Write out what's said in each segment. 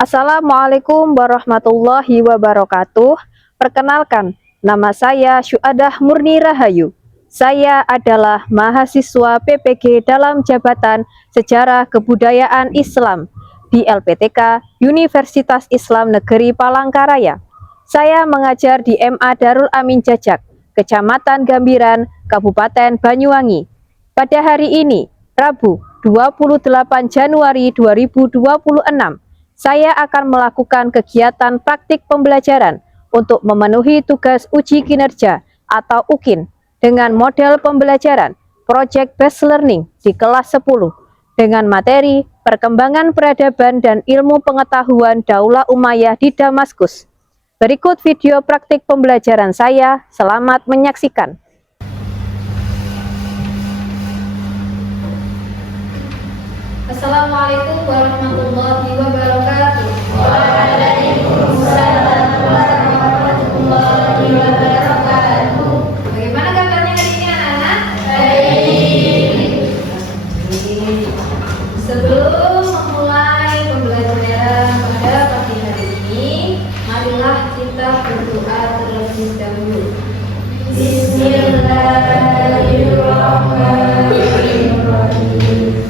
Assalamualaikum warahmatullahi wabarakatuh. Perkenalkan, nama saya Syuadah Murni Rahayu. Saya adalah mahasiswa PPG dalam Jabatan Sejarah Kebudayaan Islam di LPTK Universitas Islam Negeri Palangkaraya. Saya mengajar di MA Darul Amin Jajak, Kecamatan Gambiran, Kabupaten Banyuwangi. Pada hari ini, Rabu 28 Januari 2026, saya akan melakukan kegiatan praktik pembelajaran untuk memenuhi tugas uji kinerja atau UKIN dengan model pembelajaran Project Based Learning di kelas 10 dengan materi perkembangan peradaban dan ilmu pengetahuan Daulah Umayyah di Damaskus. Berikut video praktik pembelajaran saya, selamat menyaksikan. Assalamualaikum warahmatullahi wabarakatuh. Waalaikumsalam warahmatullahi wabarakatuh. Bagaimana kabarnya hari ini anak-anak? Baik. Sebelum memulai pembelajaran pada pagi hari ini, marilah kita berdoa terlebih dahulu. Bismillahirrahmanirrahim.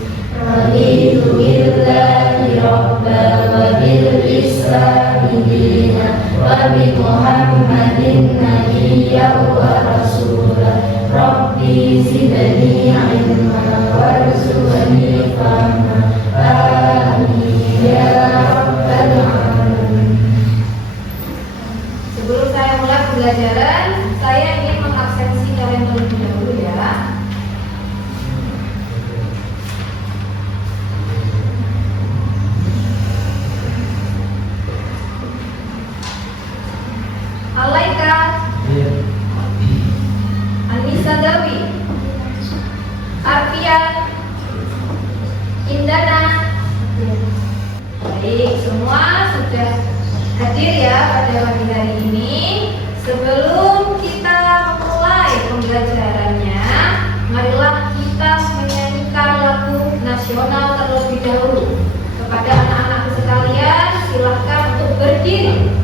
Raditu billahi rabban wa bil islami dinan wa bi Muhammadin nabiyyan wa rasulan. Rabbi zidni ilma warzuqni fahma. Amin ya rabbal alamin. Sebelum saya mulai pembelajaran, saya ingin mengabsensi kalian terlebih dahulu ya. Alaika Anissa Dawi Arfian Indana. Baik, semua sudah hadir ya pada pagi hari ini. Sebelum kita memulai pembelajarannya, marilah kita menyanyikan lagu nasional terlebih dahulu. Kepada anak-anak sekalian, silahkan untuk berdiri.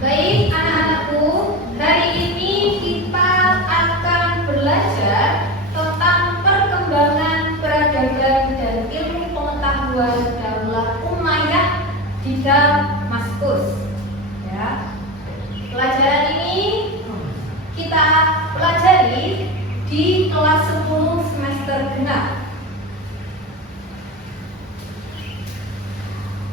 Baik anak-anakku, hari ini kita akan belajar tentang perkembangan peradaban dan ilmu pengetahuan Daulah Umayyah di Damaskus. Ya. Pelajaran ini kita pelajari di kelas 10 semester genap.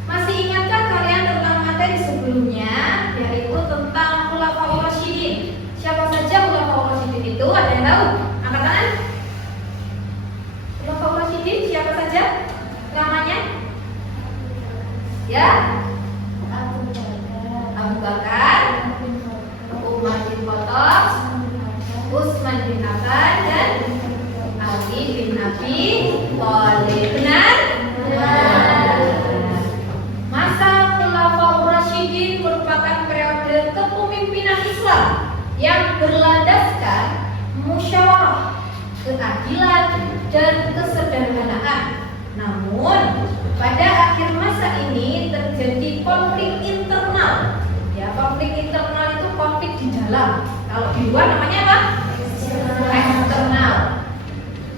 Masih ingatkah kalian tentang materi sebelumnya, yaitu tentang Khulafaur Rasyidin? Siapa saja Khulafaur Rasyidin itu? Ada yang tahu? Angkat tangan. Khulafaur Rasyidin siapa saja namanya? Ya? Abu Bakar, Umar bin Khattab, Utsman bin Affan, dan Ali bin Abi Thalib. Benar? Masa Khulafaur Rasyidin merupakan periode kepemimpinan Islam yang berlandaskan musyawarah, keadilan, dan kesederhanaan. Namun, pada akhir masa ini terjadi konflik internal. Ya, konflik internal itu konflik di dalam. Kalau di luar namanya apa? Eksternal.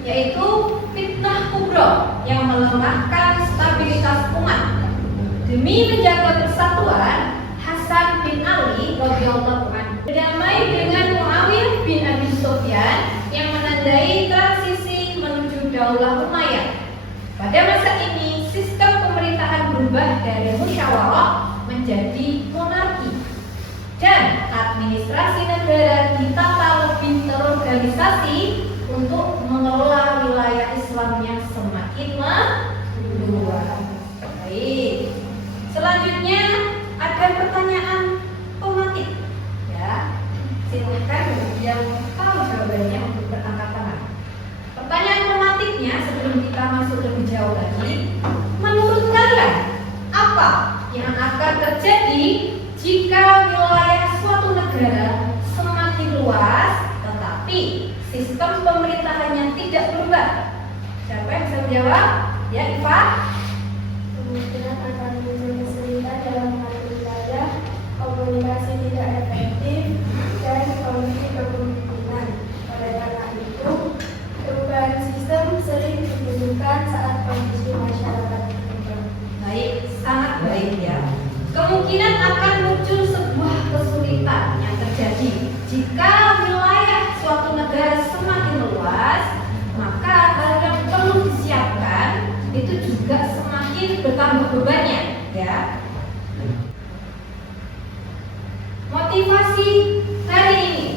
Yaitu fitnah kubra yang melemahkan stabilitas umat. Demi menjaga persatuan, Hasan bin Ali radhiyallahu anhu berdamai dengan Muawiyah bin Abi Sufyan yang menandai transisi menuju Daulah Umayyah. Pada masa ini, sistem pemerintahan berubah dari musyawarah menjadi monarki. Dan administrasi negara ditata lebih terorganisasi untuk mengelola wilayah Islam yang semakin meluas. Baik. Selanjutnya ada pertanyaan pematik. Ya, silakan yang tahu jawabannya untuk berangkat tangan. Pertanyaan pematiknya sebelum kita masuk lebih jauh lagi, menurut kalian apa yang akan terjadi jika wilayah suatu negara semakin luas tetapi sistem pemerintahannya tidak berubah? Siapa yang bisa menjawab? Ya, Iva. Kemungkinan akan muncul kesulitan dalam mengatur wilayah, komunikasi tidak efektif, dan konflik kepemimpinan. Oleh karena itu, perubahan sistem sering dibutuhkan saat kondisi masyarakat berubah. Baik, sangat baik ya. Kemungkinan akan muncul sebuah kesulitan yang terjadi jika wilayah suatu negara semakin luas, maka hal yang perlu disiapkan itu juga semakin bertambah bebannya, ya. Motivasi hari ini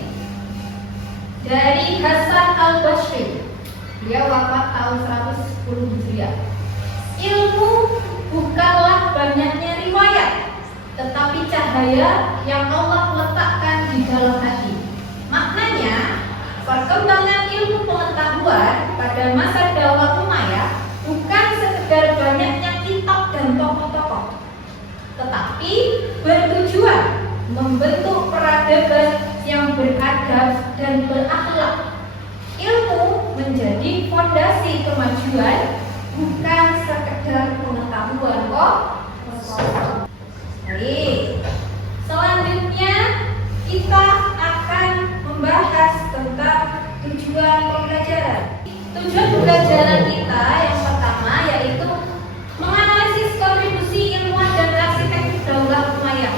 dari Hasan Al-Basri. Dia wafat tahun 110 Hijriah. Ilmu bukanlah banyaknya riwayat, tetapi cahaya yang Allah letakkan di dalam hati. Maknanya, perkembangan ilmu pengetahuan pada masa Daulah Umayyah bukan sekedar banyaknya kitab dan tokoh-tokoh, tetapi bertujuan membentuk peradaban yang beradab dan berakhlak. Ilmu menjadi fondasi kemajuan, bukan sekedar pengetahuan kok. Baik. Selanjutnya kita akan membahas tentang tujuan pembelajaran. Tujuan pembelajaran kita yang pertama yaitu menganalisis kontribusi ilmuwan dan arsitektur Daulah Umayyah.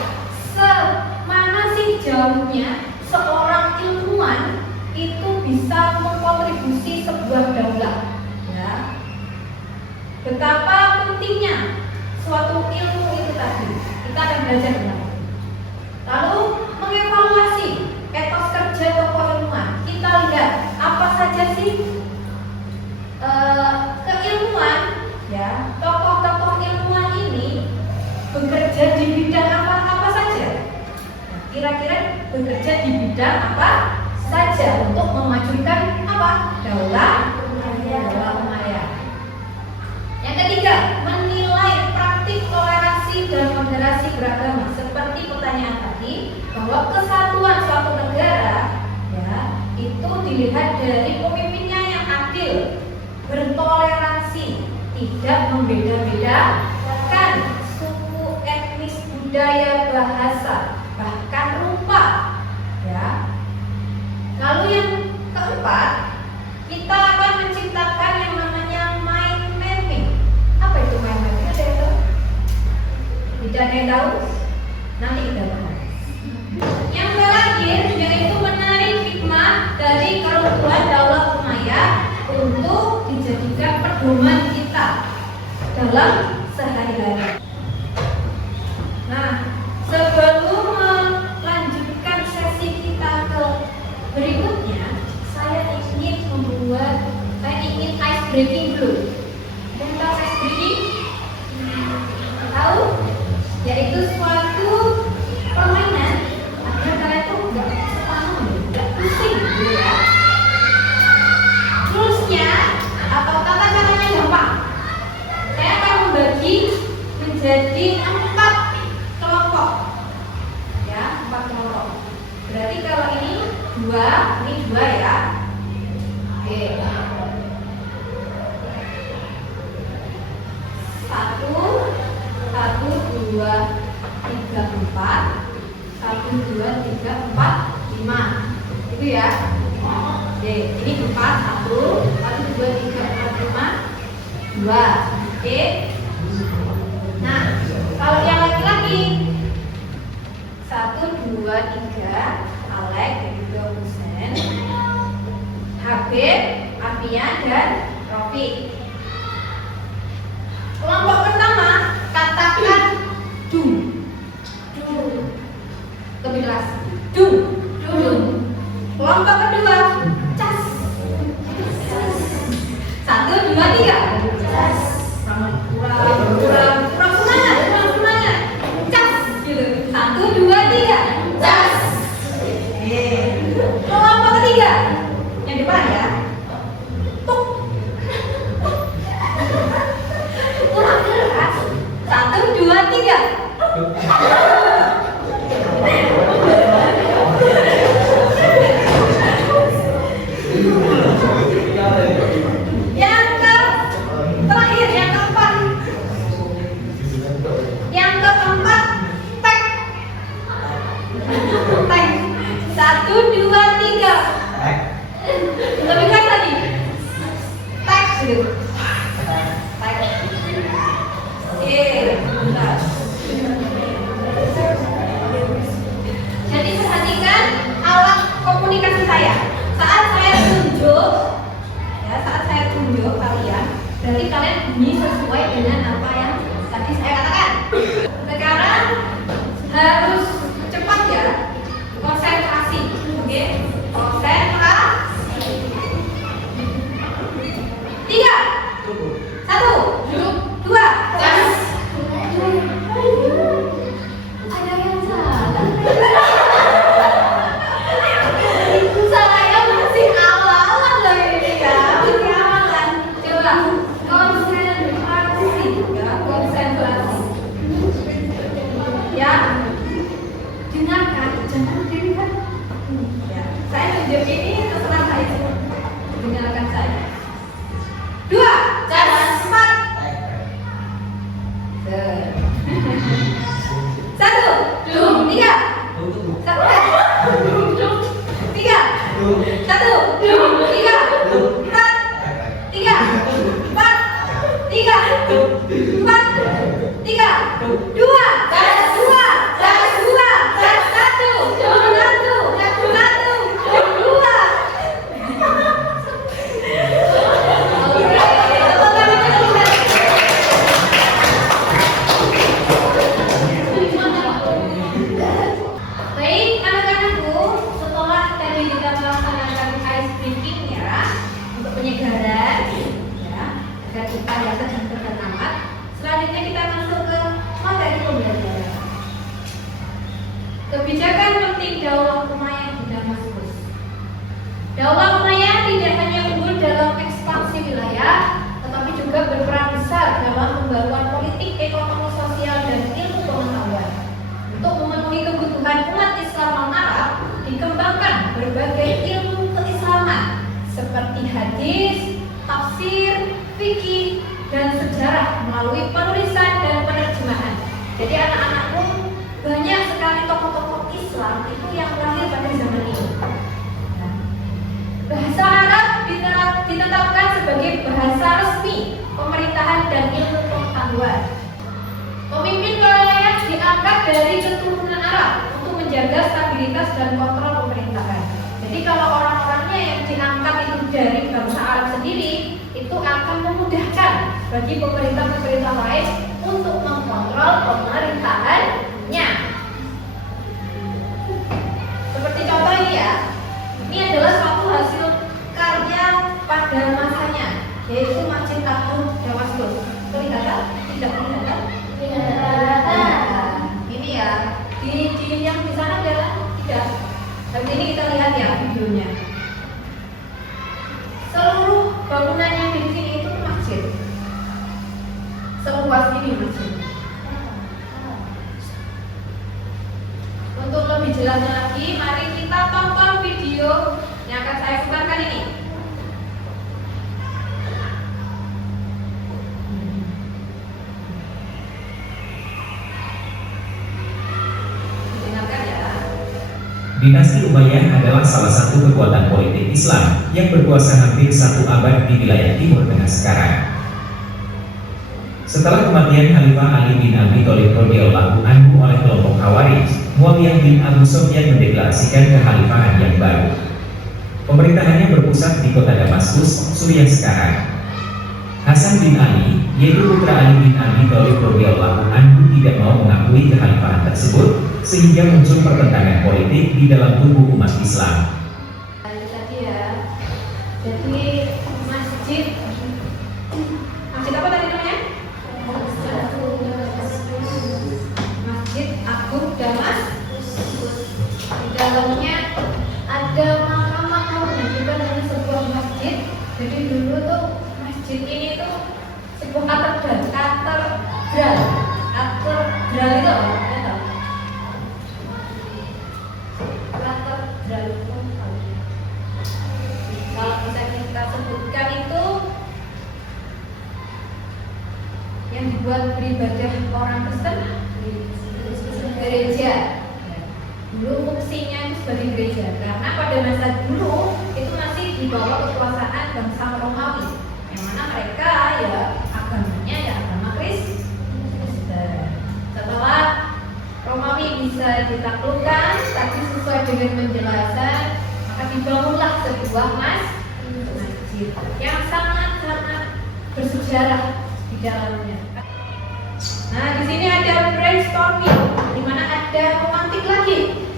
Semana sih jauhnya seorang ilmuwan itu bisa mengkontribusi sebuah daulah, ya. Betapa pentingnya suatu ilmu itu tadi. Kita akan belajar tentang itu. Lalu mengevaluasi etos kerja tokoh ilmuwan. Kita lihat apa saja sih keilmuan, ya, tokoh-tokoh ilmuwan ini bekerja di bidang apa saja. Kira-kira bekerja di bidang apa saja untuk memajukan apa? Daulah Umayyah. Yang ketiga, menilai praktik toleransi dan moderasi beragama. Seperti pertanyaan tadi, bahwa kesatuan suatu negara, ya, itu dilihat dari pemimpinnya yang adil, bertoleransi, tidak membeda-bedakan suku, etnis, budaya, bahasa, bahkan rupa, ya. Lalu yang keempat, kita akan menciptakan yang namanya mind mapping. Apa itu mind mapping? Ada yang tahu? Tidak ada yang tahu? Nanti kita bahas. Yang terakhir yaitu menarik hikmah dari keruntuhan Daulah Umayyah untuk dijadikan pedoman kita dalam sehari-hari. Nah, sebelum melanjutkan sesi kita ke berikutnya, saya ingin ice breaking dulu. Ada yang tahu ice breaking? Tahu? Yaitu suatu permainan agar kalian tuh nggak paham, nggak pusing, gitu ya. Rulesnya atau tata caranya gampang. Saya akan membagi menjadi 4 kelompok, ya, 4 kelompok. Berarti kalau ini 2 ya. Oke. 1, 2, 3, 4. 1, 2, 3, 4, 5. Itu ya. Oke, ini 4, 1, 2, 3, 4, 5, 2. Oke. Nah, kalau yang laki-laki 1, 2, 3, Alek dan juga Husen, Habib, Afian dan Rofi. Kelompok pertama katakan du. Lebih keras. Dung. Kelompok kedua. Cas. 1, 2, 3. Cas. Kurang semangat. Cas. Gitu. 1, 2, 3. Cas. Kelompok ketiga. Yang depan ya. Tuk. Kurang keras. 1, 2, 3. Yang terakhir, yang keempat. Tek. 1, 2, 3. Lebih keras lagi. Tek gitu. Tek. Bentar. Jadi perhatikan alat komunikasi saya. Saat saya tunjuk kalian, berarti kalian bunyi sesuai dengan apa yang tadi saya katakan. Sekarang harus cepat ya, konsentrasi, oke? Konsentrasi. 3, 1, 2, gas. Ada yang salah. Saya masih awalan loh ini ya, masih awalan. Coba konsentrasi, ya, konsentrasi. Ya, dengarkan, jangan dilihat. Ya, saya tunjuk ini terserah saya. Dengarkan saya. 2, 4. 1, 2, 3. Baik, anak-anakku, setelah tadi kita melaksanakan ice breaking ya, untuk penyegaran ya, agar kita dapat dan terhormat. Selanjutnya kita masuk ke materi pembelajaran. Kebijakan penting Daulah Umayyah di Damaskus. Daulah Umayyah tidak hanya unggul dalam ekspansi wilayah, tetapi juga berperan besar dalam pembaruan politik, ekonomi, sosial, dan ilmu pengetahuan. Untuk memenuhi kebutuhan umat Islam Arab, dikembangkan berbagai ilmu keislaman seperti hadis, tafsir, fikih, dan sejarah melalui penulisan dan penerjemahan. Jadi anak-anakku, banyak sekali tokoh-tokoh Islam itu yang lahir pada zaman ini. Bahasa Arab ditetapkan sebagai bahasa resmi pemerintahan dan ilmu pengetahuan. Pemimpin wilayah diangkat dari keturunan Arab untuk menjaga stabilitas dan kontrol pemerintahan. Jadi kalau orang-orangnya yang diangkat itu dari bangsa Arab sendiri, itu akan memudahkan bagi pemerintah-pemerintah lain untuk mengkontrol pemerintahannya. Seperti contoh ini ya, ini adalah suatu hasil karya pada masanya, yaitu Masjid Agung Damaskus. Kelihatan? Tidak kelihatan? Ini ya, di yang di sana adalah tidak. Habis ini kita lihat ya videonya. Seluruh bangunan yang di sini itu masjid. Seluas ini masjid. Untuk lebih jelasnya lagi, mari kita tonton video yang akan saya putarkan ini. Dinasti Umayyah adalah salah satu kekuatan politik Islam yang berkuasa hampir 1 abad di wilayah Timur Tengah sekarang. Setelah kematian Khalifah Ali bin Abi Thalib radhiyallahu anhu oleh kelompok Khawarij, Muawiyah bin Abu Sufyan mendeklarasikan kekhalifahan yang baru. Pemerintahannya berpusat di kota Damaskus, Suriah sekarang. Hasan bin Ali, yaitu putra Ali bin Abi Thalib radhiyallahu anhu, tidak mau mengakui kekhalifahan tersebut sehingga muncul pertentangan politik di dalam tubuh umat Islam. Tadi ya, jadi masjid apa tadi namanya? Masjid Agung Damaskus. Di dalamnya ada makam-makamnya, bukan hanya sebuah masjid. Jadi dulu tuh masjid ini tuh sebuah katedral itu apa? Katedral itu kalau bisa kita sebutkan itu yang dibuat beribadah orang Kristen, gereja. Dulu fungsinya itu sebagai gereja karena pada masa dulu itu masih di bawah kekuasaan bangsa Romawi, yang mana mereka ya agamanya ya agama Kristen. Setelah Romawi bisa ditaklukkan, tapi sesuai dengan penjelasan, maka dibangunlah sebuah masjid yang sangat-sangat bersejarah di dalamnya. Nah, di sini ada brainstorming, di mana ada romantik lagi.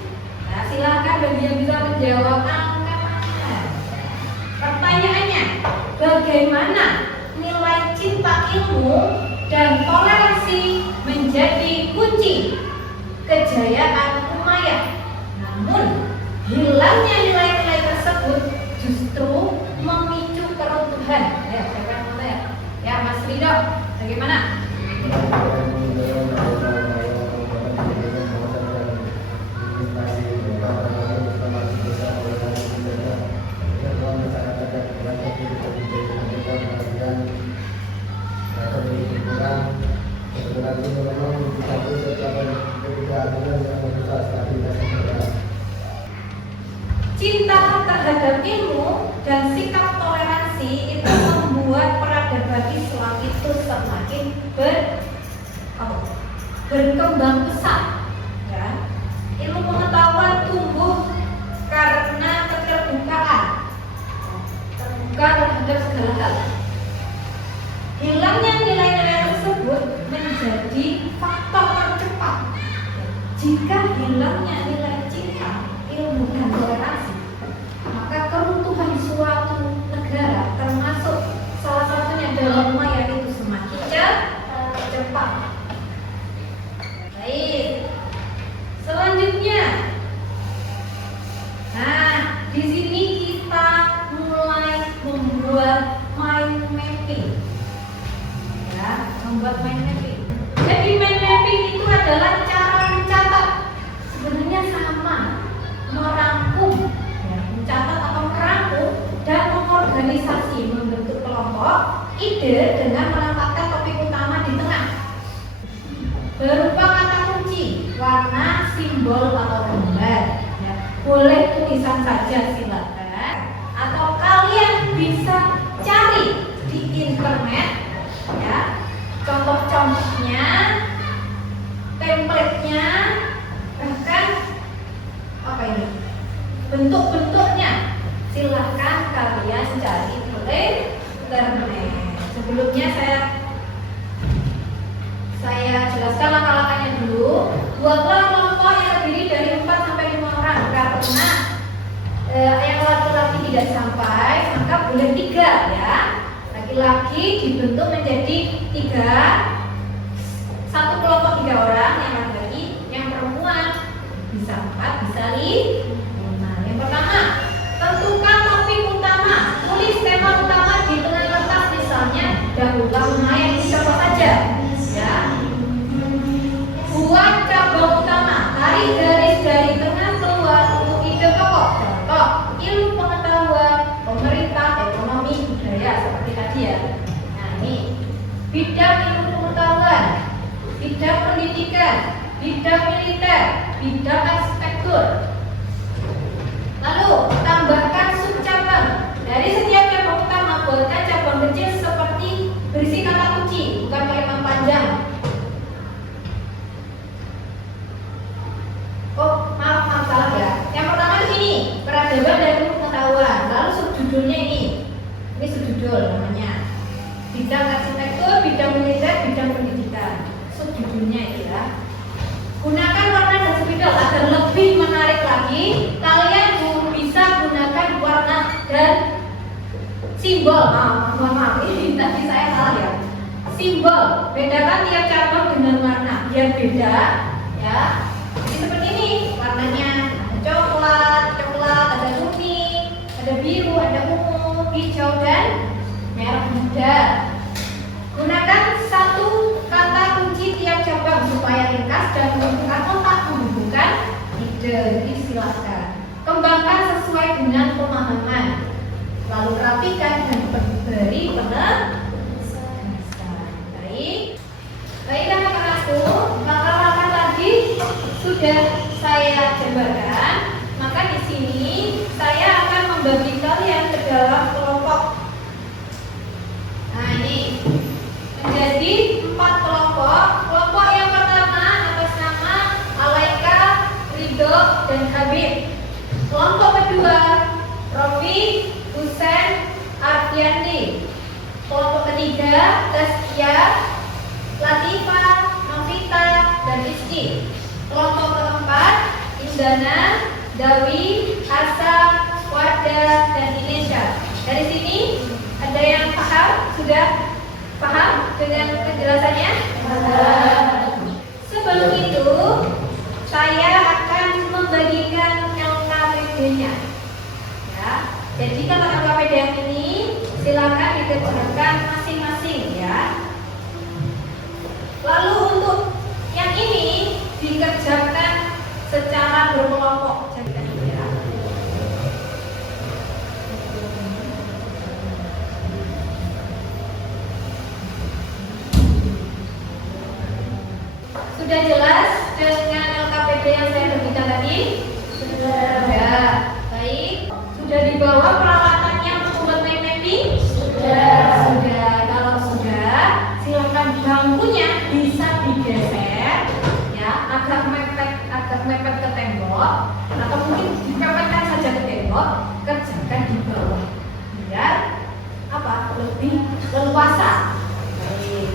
Nah, silakan bagi yang bisa menjawab angka mana. Pertanyaannya, bagaimana nilai cinta ilmu dan toleransi menjadi kunci kejayaan Umayyah? Namun, hilangnya nilai-nilai tersebut justru memicu keruntuhan. Ya, siapa yang mau tanya? Ya, Mas Rido, bagaimana? Cinta terhadap ilmu dan sikap toleransi itu membuat peradaban Islam itu semakin berkembang pesat. Ya. Ilmu pengetahuan tumbuh karena keterbukaan, terbuka terhadap segala hal. Hilangnya nilai-nilai tersebut menjadi faktor tercepat. Jika hilangnya nilai cinta, ilmu dan toleransi, maka keruntuhan suatu negara, termasuk salah satunya adalah Umayyah, itu semakin cepat. Baik, selanjutnya, nah di sini kita mulai membuat mind mapping, ya, membuat mind mapping. Jadi mind mapping itu adalah cara mencatat, sebenarnya sama, merangkum, ya, mencatat atau merangkum dan mengorganisasi, membentuk kelompok ide dengan menempatkan topik utama di tengah berupa kata kunci, warna, simbol atau gambar. Ya, boleh tulisan saja silakan, atau kalian bisa cari di internet, ya, contoh-contohnya, template-nya, bahkan apa ini, bentuk-bentuknya. Silahkan kalian cari di internet. Sebelumnya saya jelaskan langkah-langkahnya dulu. Buatlah kelompok yang terdiri dari 4 sampai 5 orang. Karena yang laki-laki tidak sampai, maka boleh 3, ya. Laki-laki dibentuk menjadi 3, satu kelompok 3 orang, yang laki-laki, yang perempuan bisa 4, bisa 5. Yang pertama, tentukan topik utama. Tulis tema utama di tengah kertas, misalnya dahululah Umayyah, ini contoh saja, ya. Buat cabang utama, tarik garis dari tengah keluar untuk ide pokok. Contoh, ilmu pengetahuan, pemerintah, ekonomi, budaya, seperti tadi, ya. Nah, ini bidang ilmu pengetahuan, bidang pendidikan, bidang militer, bidang arsitektur. Lalu tambahkan subcabang. Dari setiap cabang utama, buatkan cabang kecil seperti berisi kata kunci, bukan kalimat panjang. Oh, maaf, salah ya. Yang pertama itu ini, peradaban dan ilmu pengetahuan. Lalu subjudulnya ini subjudul namanya. Bidang arsitektur, bidang militer, bidang pendidikan. Subjudulnya itu, ya. Gunakan warna dan spidol. simbol, mohon maaf, ini tadi saya salah ya. Simbol, bedakan tiap cabang dengan warna biar beda ya. Jadi seperti ini warnanya, ada coklat, ada kuning, ada biru, ada ungu, hijau dan merah muda. Gunakan satu kata kunci tiap cabang supaya ringkas dan menunjukkan otak menghubungkan ide. Jadi silakan kembangkan sesuai dengan pemahaman, lalu rapikan dan beri penegasan. Baik anak-anakku, langkah-langkah tadi sudah saya jabarkan. Maka di sini saya akan membagi kalian ke dalam kelompok. Nah, ini menjadi 4 kelompok. Kelompok yang pertama atas nama Alaika, Ridho, dan Habib. Kelompok kedua Rofi, Husen, Ardiandi. Kelompok ketiga Taskia, Latifa, Novita, dan Rizky. Kelompok keempat Indana, Dawi, Asa, Warda, dan Inesha. Dari sini ada yang paham? Sudah paham dengan penjelasannya? Sebelum itu saya akan membagikan LKPD-nya. Ya, jadi kalau LKPD yang ini silakan dikerjakan masing-masing ya. Lalu untuk yang ini dikerjakan secara berkelompok. Sudah jelas dengan LKPD yang saya berikan tadi? Sudah. Baik. Sudah dibawa peralatannya untuk membuat mapping? Sudah. Kalau sudah, silakan bangkunya bisa digeser ya, agak mepet ke tembok, atau mungkin dipepetkan saja ke tembok. Kerjakan di bawah biar apa? Lebih leluasa. Baik.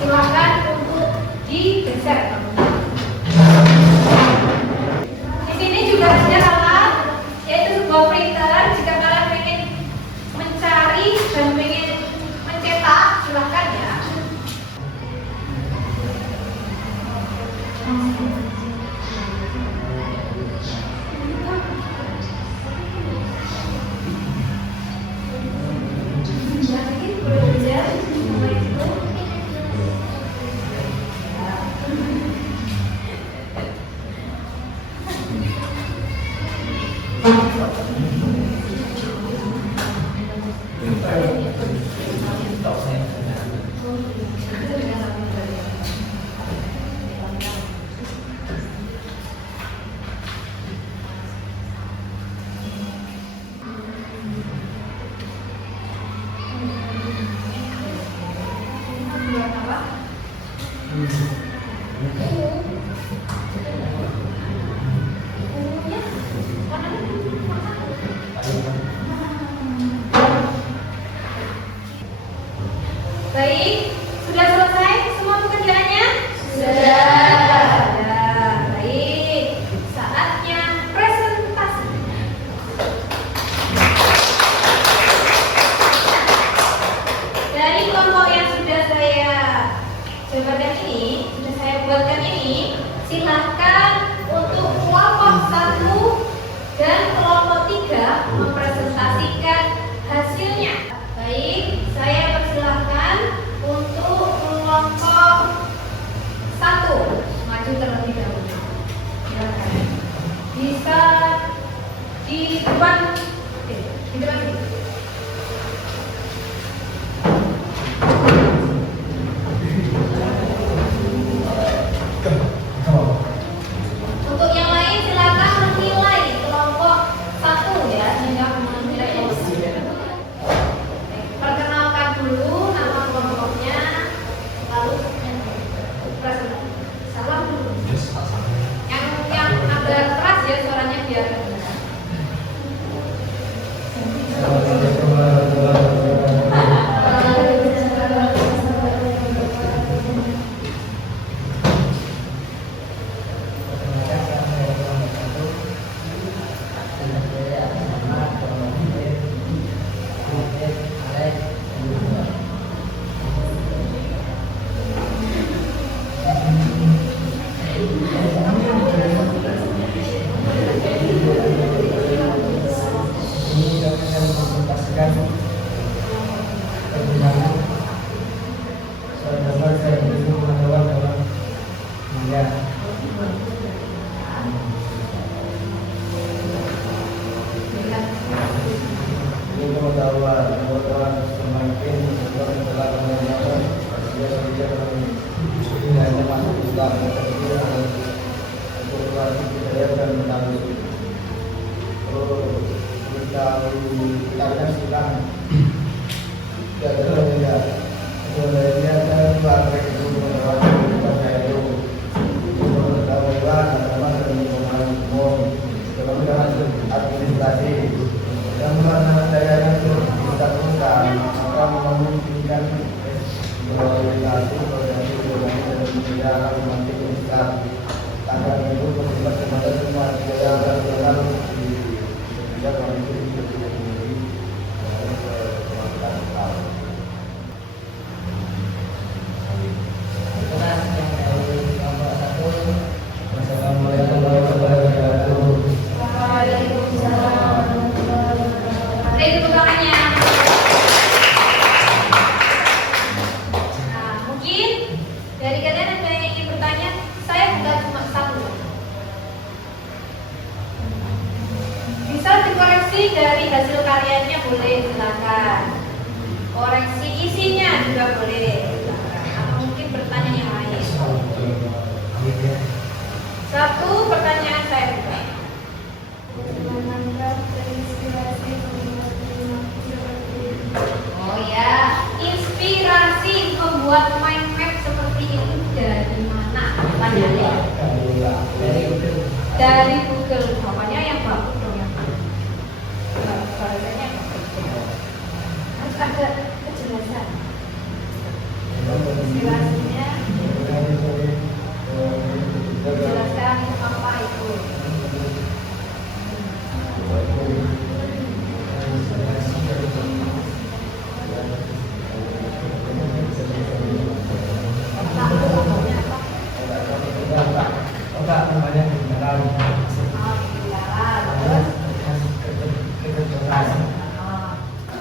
Silakan untuk digeser. Di sini juga ada alat, yaitu sebuah printer. Jika kalian ingin mencari dan ingin mencetak, silakan ya. Baik, sudah selesai semua pekerjaannya? Sudah. Baik, saatnya presentasi. Dari kelompok yang sudah saya jabarkan ini, sudah saya buatkan ini, silahkan untuk kelompok 1 dan kelompok 3 mempresentasikan hasilnya. Baik, saya persilahkan untuk kelompok 1 maju terlebih dahulu. Silakan. Bisa di depan. Di depan sini. Untuk yang lain silakan menilai kelompok 1 ya, sehingga menilai kelompok 2. Perkenalkan dulu nama kelompoknya, lalu presentasi. Salam dulu. Yang agak keras ya suaranya biar kedengaran. administrasi yang mana daya dilakukan akan memungkinkan realisasi organisasi dan tidak nanti besar tanggal itu berlibat kepada semua daya nasional di bidang kondisi Beri tepuk tangannya. Nah, mungkin dari kalian ada yang ingin bertanya, saya bukan cuma satu. Bisa dikoreksi dari hasil karyanya, boleh, silakan. Koreksi isinya juga boleh, silakan. Atau mungkin bertanya yang lain. Satu pertanyaan saya buka. Oh ya, inspirasi membuat mind map seperti ini dari mana? Pertanyaannya dari Google. Namanya yang bagus dong yang bahasanya harus ada kejelasan. Inspirasinya jelaskan apa itu.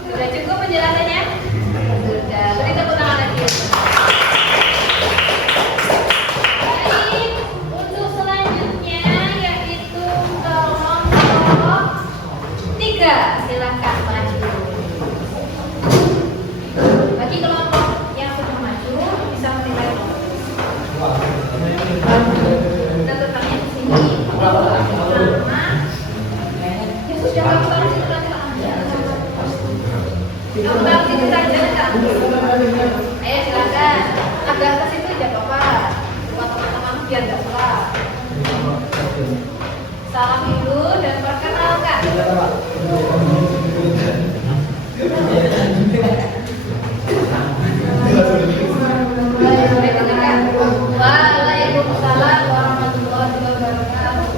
Sudah cukup penjelasannya? Sudah. Beri tepuk tangan lagi. Baik, untuk selanjutnya yaitu kelompok 3. Silakan maju. Bagi kelompok yang sudah maju bisa menilai. Kita tetapnya di sini. Sama. Ya sudah, kamu taruh situ nanti tak ambil. Kamu taruh situ saja tak ambil. Ayo silakan. Agak ke situ aja Bapak. Buat teman-teman biar nggak salah. Salam dulu dan perkenalkan. Waalaikumsalam warahmatullahi wabarakatuh.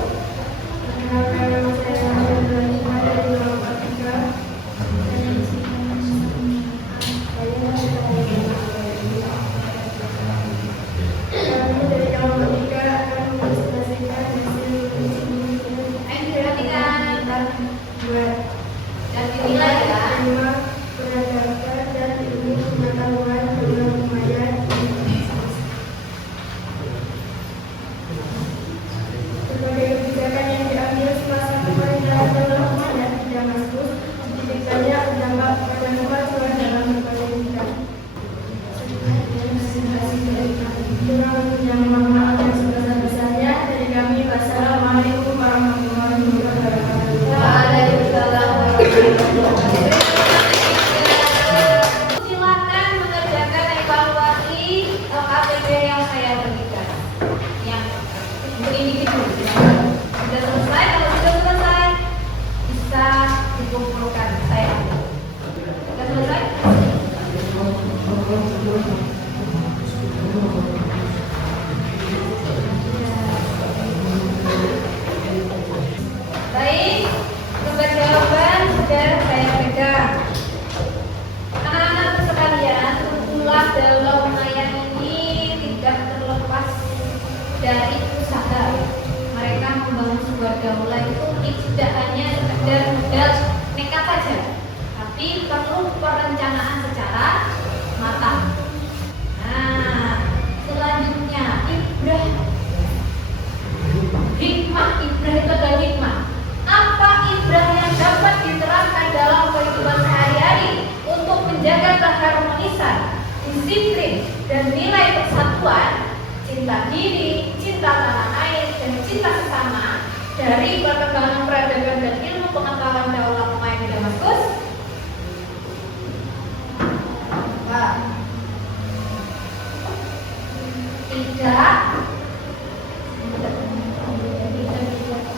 Ayo diperhatikan dan dinilai ya. Berbagai kebijakan yang diambil semasa pemerintahan Dalam di Damaskus tidak banyak berdampak pada kemajuan dalam berbagai bidang. Kurang yang mohon maaf yang sebesar-besarnya dari kami. Wassalamualaikum warahmatullahi wabarakatuh. Waalaikumsalam warahmatullahi wabarakatuh. Silakan mengerjakan evaluasi KPP yang saya berikan. Yang untuk individu. Sudah selesai, kalau sudah selesai bisa dikumpulkan saya. Sudah selesai? Baik, sumber jawaban sudah saya pegang. Anak-anak sekalian, ulah dalam layar ini tidak terlepas dari usaha. Mereka membangun sebuah daulah itu tidak hanya sekedar modal nekat saja, tapi perlu perencanaan secara matang. Nah, selanjutnya ibrah. Hikmah, ibrah itu ada hikmah. Apa ibrah yang dapat diterapkan dalam kehidupan sehari-hari? disiplin, dan nilai persatuan, cinta diri, cinta tanah air, dan cinta sesama dari perkembangan peradaban dan ilmu pengetahuan Daulah Umayyah di Damaskus?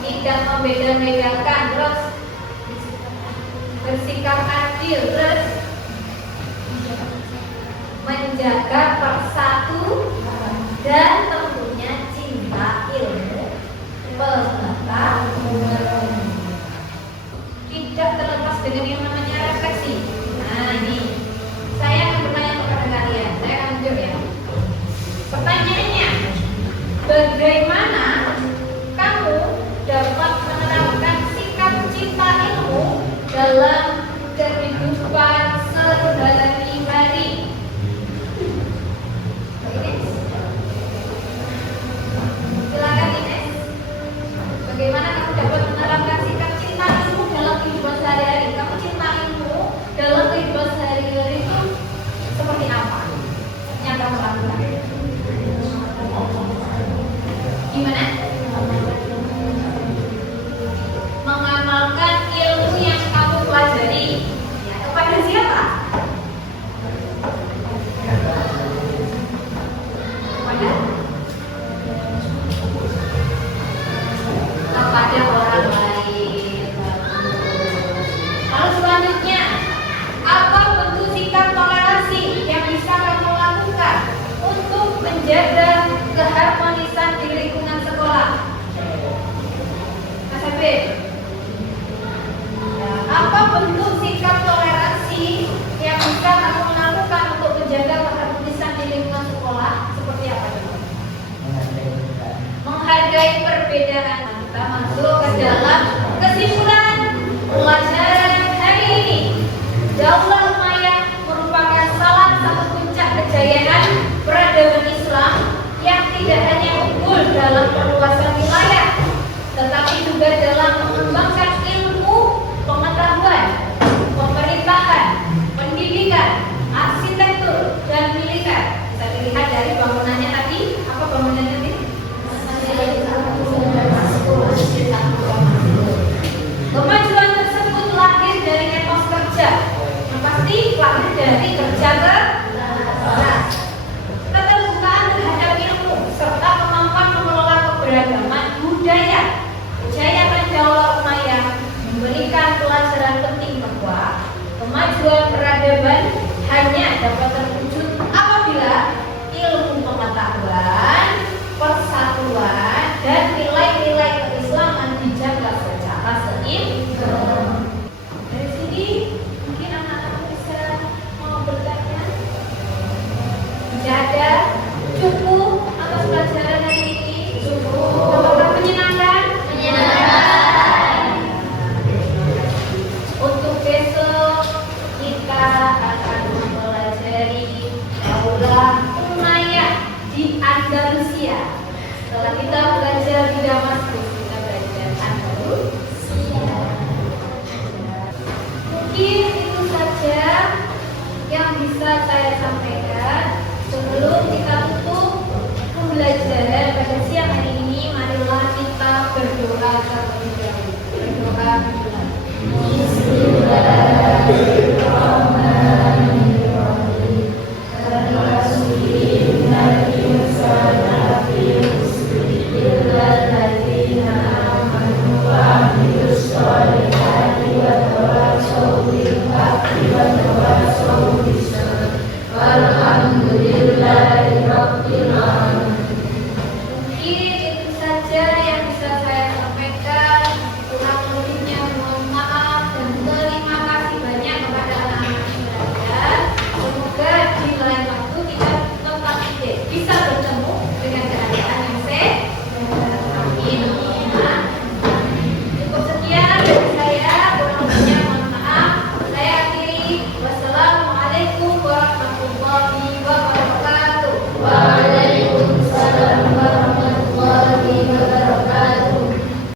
Tidak membeda-bedakan, terus bersikap adil, terus menjaga persatu, dan tentunya cinta ilmu pengetahuan. Tidak terlepas dengan yang namanya refleksi. Nah, ini saya akan bertanya kepada kalian. Saya akan jawab ya. Pertanyaannya, bagaimana kamu dapat menerapkan sikap cinta ilmu dalam kehidupan sehari-hari? Silakan Ines. Bagaimana kamu dapat menerapkan sikap cinta ilmu dalam kehidupan sehari-hari? Kamu cinta ilmu dalam kehidupan sehari-hari itu seperti apa yang kamu lakukan? Gimana? Mengamalkan ilmu yang kamu pelajari. Ya, kepada siapa? Kepada orang lain. Lalu selanjutnya, apa bentuk sikap toleransi yang bisa kamu lakukan untuk menjaga keharmonisan di lingkungan sekolah? Mas Habib, apa bentuk sikap toleransi yang bisa kamu lakukan untuk menjaga keharmonisan di lingkungan sekolah? Seperti apa? Menghargai perbedaan. Kita masuk ke dalam kesimpulan pelajaran hari ini. Daulah Umayyah merupakan salah satu puncak kejayaan peradaban Islam yang tidak hanya unggul dalam perluasan wilayah, tetapi juga dalam mengembangkan ilmu, pengetahuan, pemerintahan, pendidikan, arsitektur, dan militer. Bisa dilihat dari bangunannya tadi. Apa bangunannya tadi? Kemajuan tersebut lahir dari etos kerja, yang pasti lahir dari kerja keras, keterbukaan terhadap ilmu, serta kemampuan mengelola keberagaman budaya. Kejayaan Daulah Umayyah memberikan pelajaran penting bahwa kemajuan peradaban hanya dapat terwujud apabila ilmu pengetahuan, persatuan, dan nilai-nilai keislaman dijaga secara seimbang. Dari sini mungkin anak-anak bisa mau bertanya. Tidak ada? Cukup atas pelajaran hari ini? Cukup. Apakah menyenangkan? Menyenangkan. Untuk besok kita akan mempelajari Daulah Umayyah di Andalusia. Setelah kita belajar di Damaskus, kita belajar Andalusia. Mungkin itu saja yang bisa saya sampaikan. Sebelum kita tutup pembelajaran pada siang hari ini, marilah kita berdoa terlebih dahulu. Berdoa. Bismillah.